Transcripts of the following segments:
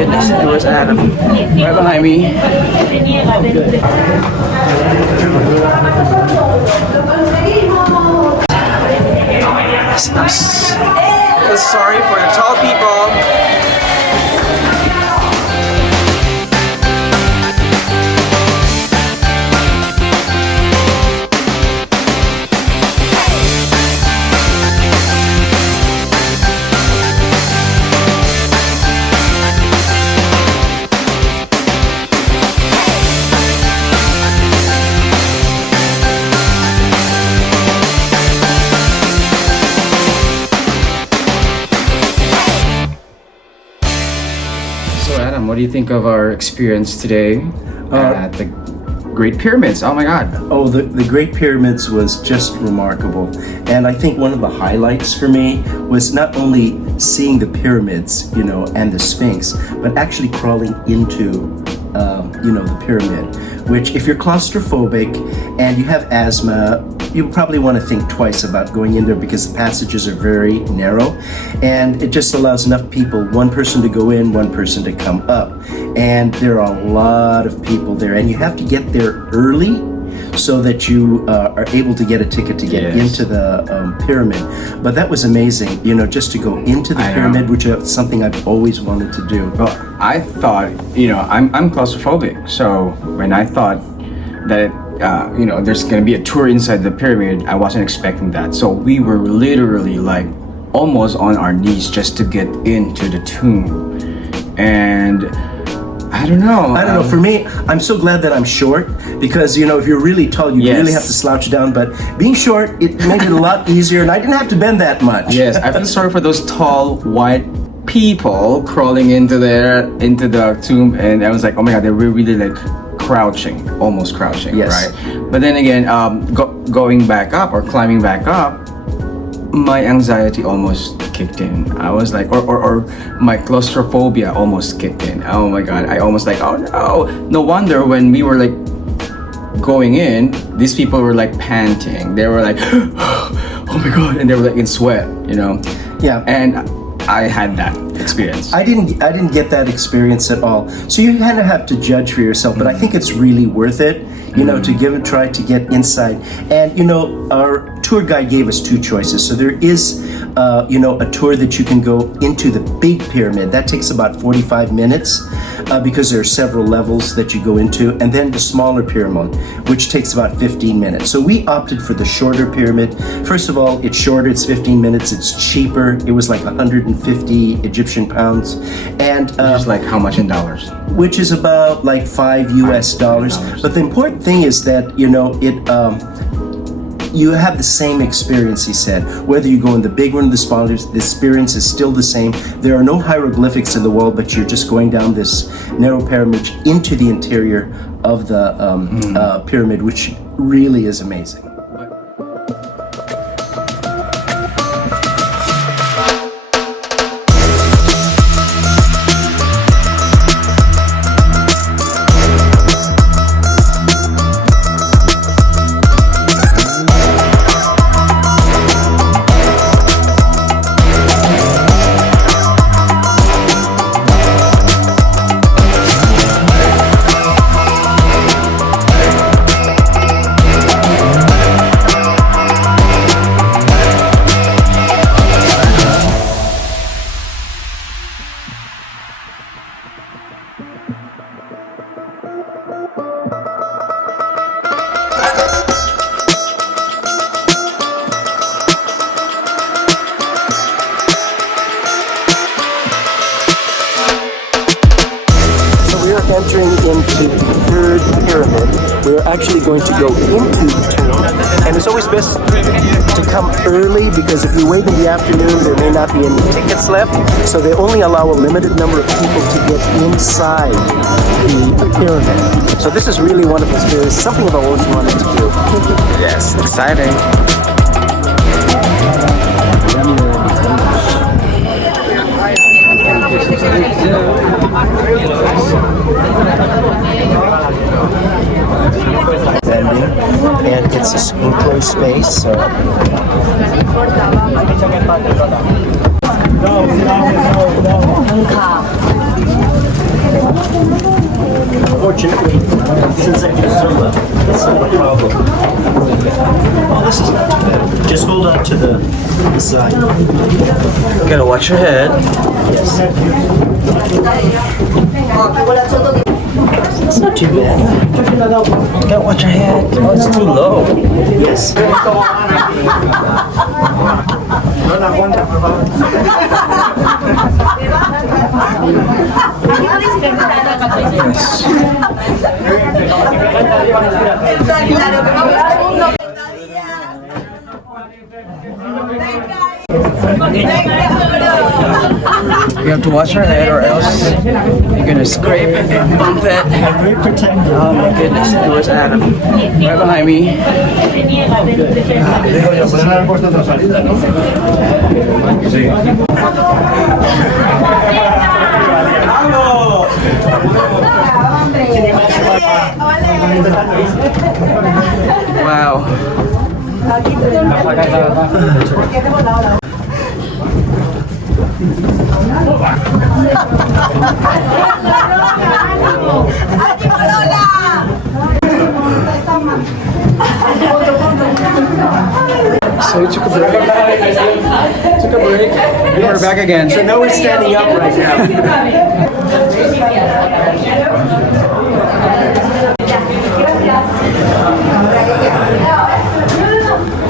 goodness, there was Adam right behind me. Sorry for the tall people. What do you think of our experience today at the Great Pyramids? Oh my God. Oh, the Great Pyramids was just remarkable. And I think one of the highlights for me was not only seeing the pyramids, you know, and the Sphinx, but actually crawling into, you know, the pyramid, which if you're claustrophobic and you have asthma, you probably want to think twice about going in there because the passages are very narrow and it just allows enough people, one person to go in, one person to come up. And there are a lot of people there and you have to get there early so that you are able to get a ticket to get into the pyramid. But that was amazing, you know, just to go into the pyramid, which is something I've always wanted to do. Well, I thought, you know, I'm claustrophobic. So when I thought that you know, there's gonna be a tour inside the pyramid, I wasn't expecting that. So we were literally like almost on our knees just to get into the tomb. And I don't know. For me, I'm so glad that I'm short because, you know, if you're really tall, you really have to slouch down. But being short, it made it a lot easier and I didn't have to bend that much. Yes, I feel sorry for those tall, white people crawling into the tomb. And I was like, oh my God, they were really like crouching, almost crouching, right? But then again, going back up or climbing back up, my anxiety almost kicked in. I was like, or my claustrophobia almost kicked in. Oh my God, I almost like, oh no. No wonder when we were like going in, these people were like panting. They were like, oh my God, and they were like in sweat, you know? Yeah. And I had that experience. I didn't get that experience at all. So you kind of have to judge for yourself, but I think it's really worth it, you know, to give it a try to get inside. And, you know, our tour guide gave us two choices. So there is, you know, a tour that you can go into the big pyramid. That takes about 45 minutes because there are several levels that you go into. And then the smaller pyramid, which takes about 15 minutes. So we opted for the shorter pyramid. First of all, it's shorter, it's 15 minutes, it's cheaper. It was like 150 Egyptian pounds. And which is like how much in dollars? Which is about like $5 US. But the important thing is that, you know, you have the same experience, he said. Whether you go in the big one or the smaller, the experience is still the same. There are no hieroglyphics in the wall, but you're just going down this narrow pyramid into the interior of the pyramid, which really is amazing. Entering into the third pyramid, we're actually going to go into the tomb, and it's always best to come early because if you wait in the afternoon, there may not be any tickets left, so they only allow a limited number of people to get inside the pyramid. So this is really one of the experiences, something I've always wanted to do. Yes, exciting. And it's an enclosed space, so unfortunately, since I do Zumba, it's not a problem. Oh, this is not too bad. Just hold on to the side. Gotta watch your head. Yes. It's not too bad. Gotta watch your head. Oh, it's too low. Yes. You have to watch your head or else you're gonna scrape and bump it. I'm very protective. Oh my goodness, it was Adam. Right behind me. Wow. So we took a break. And we're back again. So now we're standing up right now.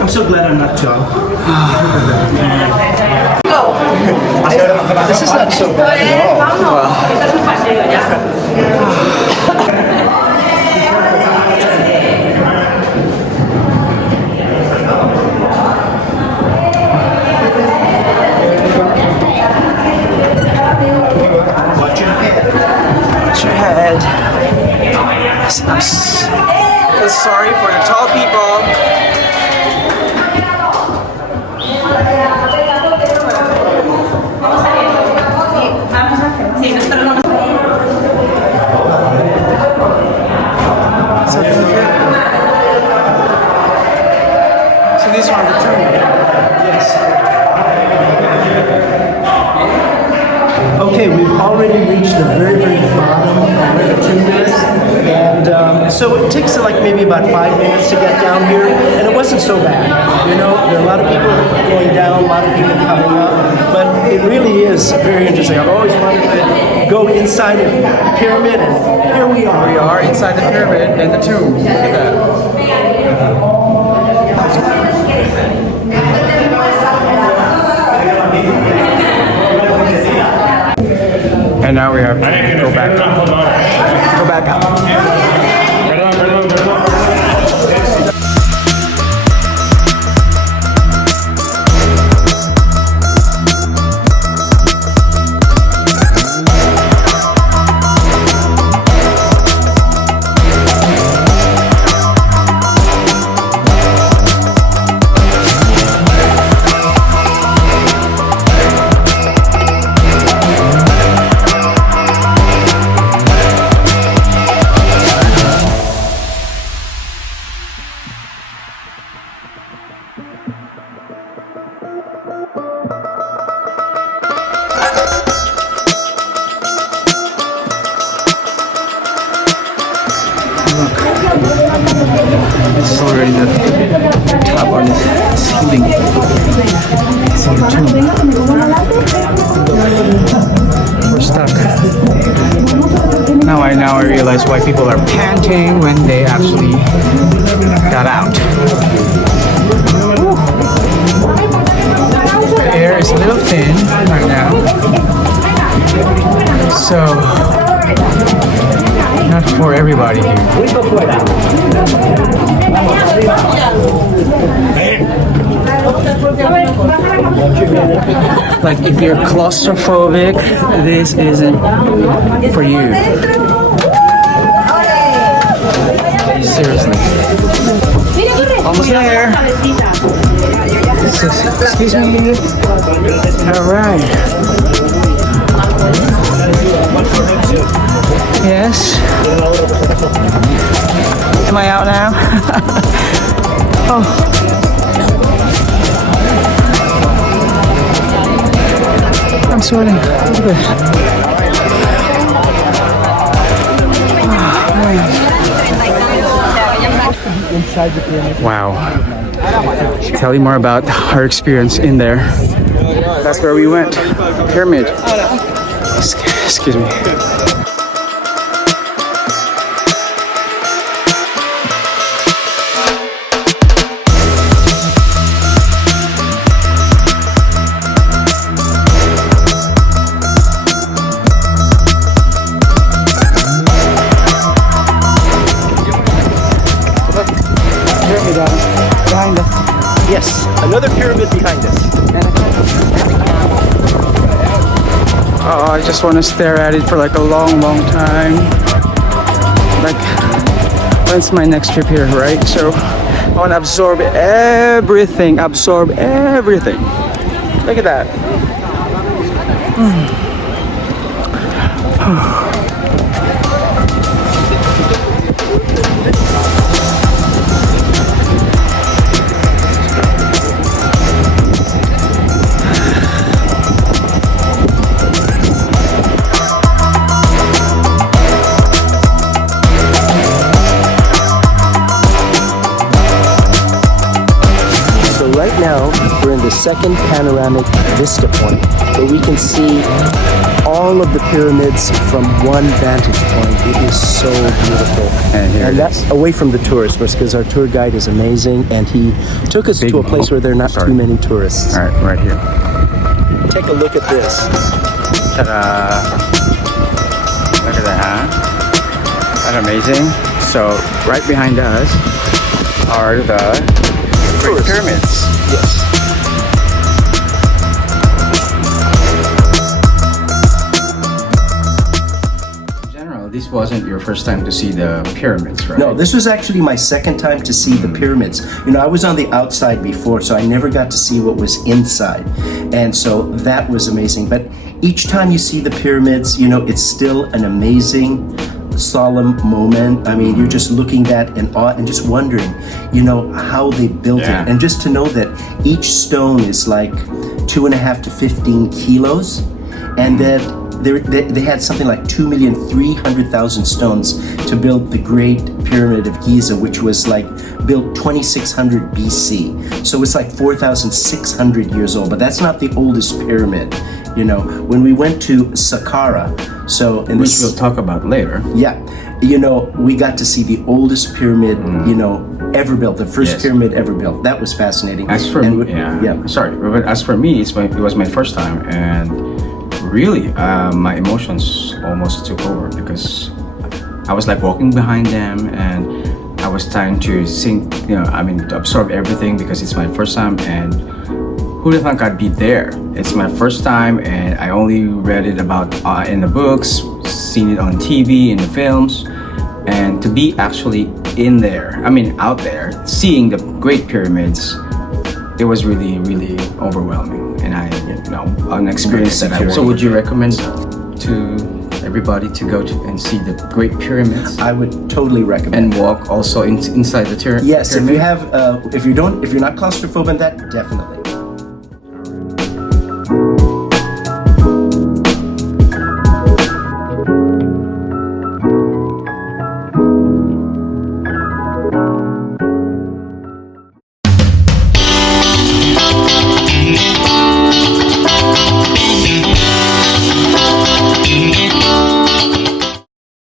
I'm so glad I'm not tall. This is not so bad at all. Watch your head. Feel sorry for the tall people. So these are the two. Yes. Okay, we've already reached the very, very bottom of where the tube is. And so it takes like maybe about 5 minutes to get down here. And it wasn't so bad. You know, there are a lot of people going down, a lot of people coming up. But it really is very interesting. I've always wanted to go inside a pyramid, and here we are. We are inside the pyramid and the tomb. Look at that. And now we have to go back up. Go back up. This is already the top on the ceiling. It's on the tomb. We're stuck. Now I realize why people are panting when they actually got out. The air is a little thin right now. So not for everybody here. Like if you're claustrophobic, this isn't for you. Seriously. Almost there. Excuse me. Alright. Yes. Am I out now? Oh. I'm sweating. Look at this. inside the pyramid. Wow. Tell you more about our experience in there. That's where we went. Pyramid. Excuse me. Behind us. Yes, another pyramid behind us. Oh, I just want to stare at it for like a long time. Like, when's my next trip here, right? So I want to absorb everything. Look at that. Right now, we're in the second panoramic vista point where we can see all of the pyramids from one vantage point. It is so beautiful. And that's away from the tourists because our tour guide is amazing and he took us to a place where there are not too many tourists. All right, right here. Take a look at this. Ta-da! Look at that, huh? That's amazing. So right behind us are the Great Pyramids. Yes. In general, this wasn't your first time to see the pyramids, right? No, this was actually my second time to see the pyramids. You know, I was on the outside before, so I never got to see what was inside. And so that was amazing. But each time you see the pyramids, you know, it's still an amazing, solemn moment. I mean, you're just looking at in awe and just wondering, you know, how they built it. And just to know that each stone is like 2.5 to 15 kilos, and that they had something like 2,300,000 stones to build the Great Pyramid of Giza, which was like built 2600 BC. So it's like 4,600 years old, but that's not the oldest pyramid. You know, when we went to Saqqara, which we'll talk about later. Yeah, you know, we got to see the oldest pyramid, you know, ever built, the first pyramid ever built. That was fascinating. As for me, but as for me, it was my first time, and really, my emotions almost took over because I was like walking behind them, and I was trying to think, you know, I mean, to absorb everything because it's my first time, and who'd have thought I'd be there? It's my first time, and I only read it about in the books, seen it on TV, in the films, and to be actually in there, I mean out there, seeing the Great Pyramids, it was really, really overwhelming, and an experience that I. So would you recommend to everybody to go to and see the Great Pyramids? I would totally recommend. And walk also inside the pyramid. Yes, if you're not claustrophobic, that definitely.